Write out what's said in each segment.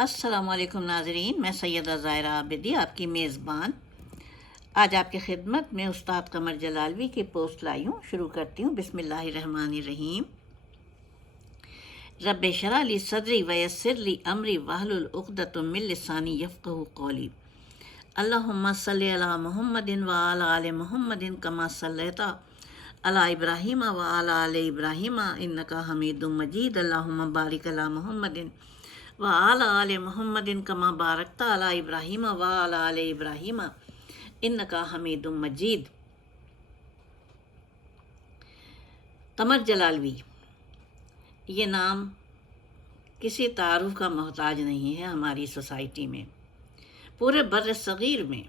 السلام علیکم ناظرین، میں سیدہ ظاہرہ عابدی، آپ کی میزبان۔ آج آپ کی خدمت میں استاد قمر جلالوی کی پوسٹ لائی ہوں، شروع کرتی ہوں۔ بسم اللہ الرحمن الرحیم۔ رب شرح لی صدری ویسر لی امری وحل العقدۃ من لسانی یفقہ قولی۔ اللہم صلی علی محمد و آل محمد کما صلیت علی ابراہیم و آل ابراہیم، انکا حمید مجید۔ اللہم بارک علی محمد و آل محمد کما بارکتا علی ابراہیم و آل ابراہیم انکا حمید مجید قمر جلالوی، یہ نام کسی تعارف کا محتاج نہیں ہے ہماری سوسائٹی میں، پورے بر صغیر میں۔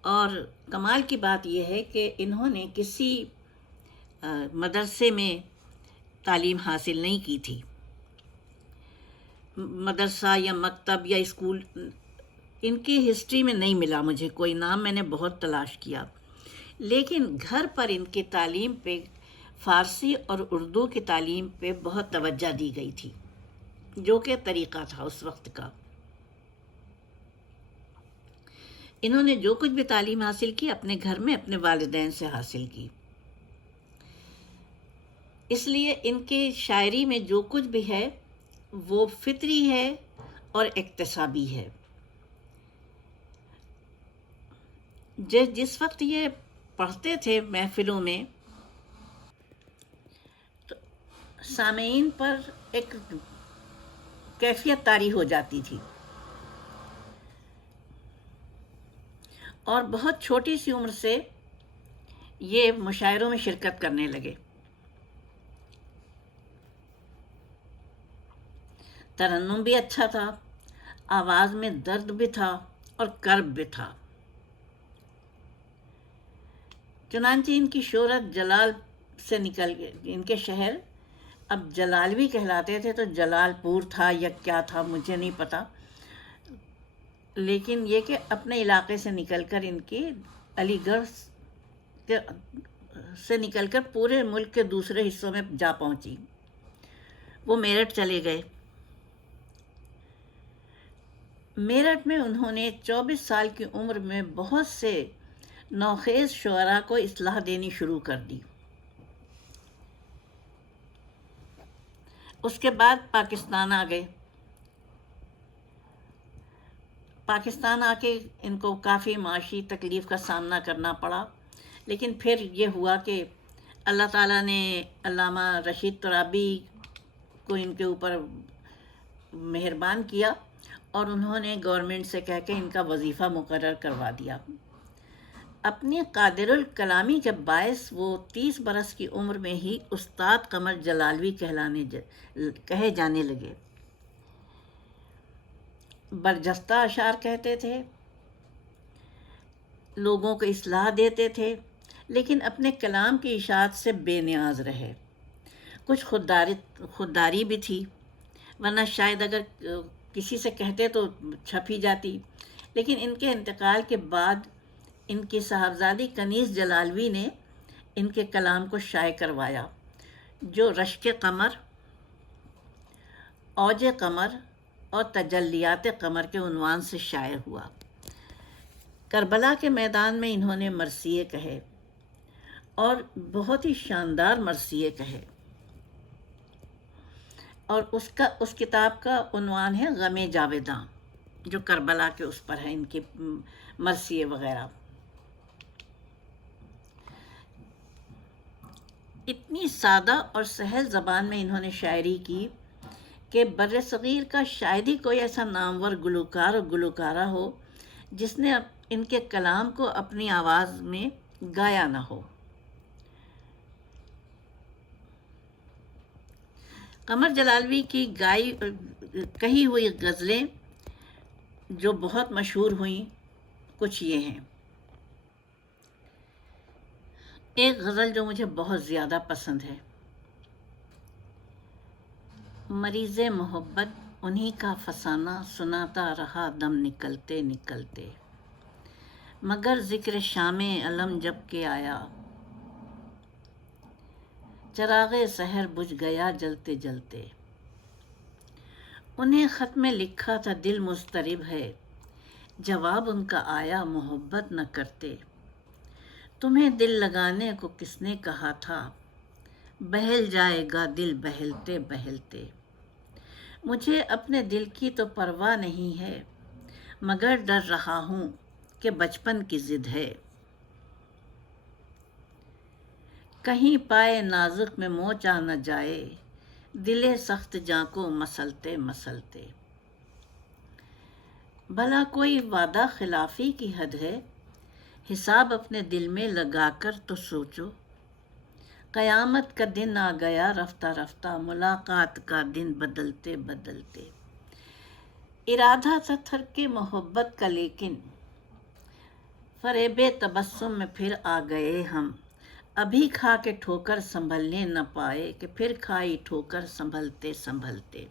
اور کمال کی بات یہ ہے کہ انہوں نے کسی مدرسے میں تعلیم حاصل نہیں کی تھی۔ مدرسہ یا مکتب یا اسکول، ان کی ہسٹری میں نہیں ملا مجھے کوئی نام، میں نے بہت تلاش کیا۔ لیکن گھر پر ان کی تعلیم پہ، فارسی اور اردو کی تعلیم پہ بہت توجہ دی گئی تھی، جو کہ طریقہ تھا اس وقت کا۔ انہوں نے جو کچھ بھی تعلیم حاصل کی، اپنے گھر میں اپنے والدین سے حاصل کی۔ اس لیے ان کی شاعری میں جو کچھ بھی ہے وہ فطری ہے اور اقتصابی ہے۔ جس وقت یہ پڑھتے تھے محفلوں میں، تو سامعین پر ایک کیفیت طاری ہو جاتی تھی۔ اور بہت چھوٹی سی عمر سے یہ مشاعروں میں شرکت کرنے لگے۔ ترنم بھی اچھا تھا، آواز میں درد بھی تھا اور کرب بھی تھا۔ چنانچہ ان کی شہرت جلال سے نکل گئے ان کے شہر اب جلالوی کہلاتے تھے تو جلال پور تھا یا کیا تھا، مجھے نہیں پتا۔ لیکن یہ کہ اپنے علاقے سے نکل کر ان کی علی گڑھ سے نکل کر پورے ملک کے دوسرے حصوں میں جا پہنچی۔ وہ میرٹھ چلے گئے۔ میرٹھ میں انہوں نے چوبیس سال کی عمر میں بہت سے نوخیز شعراء کو اصلاح دینی شروع کر دی۔ اس کے بعد پاکستان آ گئے۔ پاکستان آ کے ان کو کافی معاشی تکلیف کا سامنا کرنا پڑا۔ لیکن پھر یہ ہوا کہ اللہ تعالیٰ نے علامہ رشید ترابی کو ان کے اوپر مہربان کیا۔ اور انہوں نے گورنمنٹ سے کہہ کے ان کا وظیفہ مقرر کروا دیا۔ اپنی قادر الکلامی کے باعث وہ تیس برس کی عمر میں ہی استاد قمر جلالوی کہلانے کہے جانے لگے۔ برجستہ اشعار کہتے تھے۔ لوگوں کو اصلاح دیتے تھے۔ لیکن اپنے کلام کی اشاعت سے بے نیاز رہے۔ کچھ خودداری خودداری بھی تھی۔ ورنہ شاید اگر کسی سے کہتے تو چھپ ہی جاتی۔ لیکن ان کے انتقال کے بعد ان کی صاحبزادی کنیز جلالوی نے ان کے کلام کو شائع کروایا، جو رشک قمر، اوج قمر اور تجلیات قمر کے عنوان سے شائع ہوا۔ کربلا کے میدان میں انہوں نے مرثیے کہے اور بہت ہی شاندار مرثیے کہے۔ اور اس کا، اس کتاب کا عنوان ہے غم جاویداں، جو کربلا کے اس پر ہے، ان کے مرثیے وغیرہ۔ اتنی سادہ اور سہل زبان میں انہوں نے شاعری کی کہ بر صغیر کا شاید ہی کوئی ایسا نامور گلوکار اور گلوکارہ ہو جس نے ان کے کلام کو اپنی آواز میں گایا نہ ہو۔ قمر جلالوی کی گائی، کہی ہوئی غزلیں جو بہت مشہور ہوئیں، کچھ یہ ہیں۔ ایک غزل جو مجھے بہت زیادہ پسند ہے۔ مریض محبت، انہی کا فسانہ سناتا رہا، دم نکلتے نکلتے۔ مگر ذکر شام علم جب کے آیا چراغ سحر بجھ گیا جلتے جلتے۔ انہیں خط میں لکھا تھا دل مضطرب ہے، جواب ان کا آیا محبت نہ کرتے۔ تمہیں دل لگانے کو کس نے کہا تھا؟ بہل جائے گا دل بہلتے بہلتے۔ مجھے اپنے دل کی تو پرواہ نہیں ہے، مگر ڈر رہا ہوں کہ بچپن کی ضد ہے۔ کہیں پائے نازک میں موچ آ نہ جائے۔ دل سخت جاں کو مسلتے مسلتے۔ بھلا کوئی وعدہ خلافی کی حد ہے؟ حساب اپنے دل میں لگا کر تو سوچو۔ قیامت کا دن آ گیا رفتہ رفتہ، ملاقات کا دن بدلتے بدلتے۔ ارادہ تھا تھر کے محبت کا، لیکن فریب تبسم میں پھر آ گئے ہم۔ ابھی کھا کے ٹھوکر سنبھلنے نہ پائے کہ پھر کھائی ٹھوکر سنبھلتے سنبھلتے۔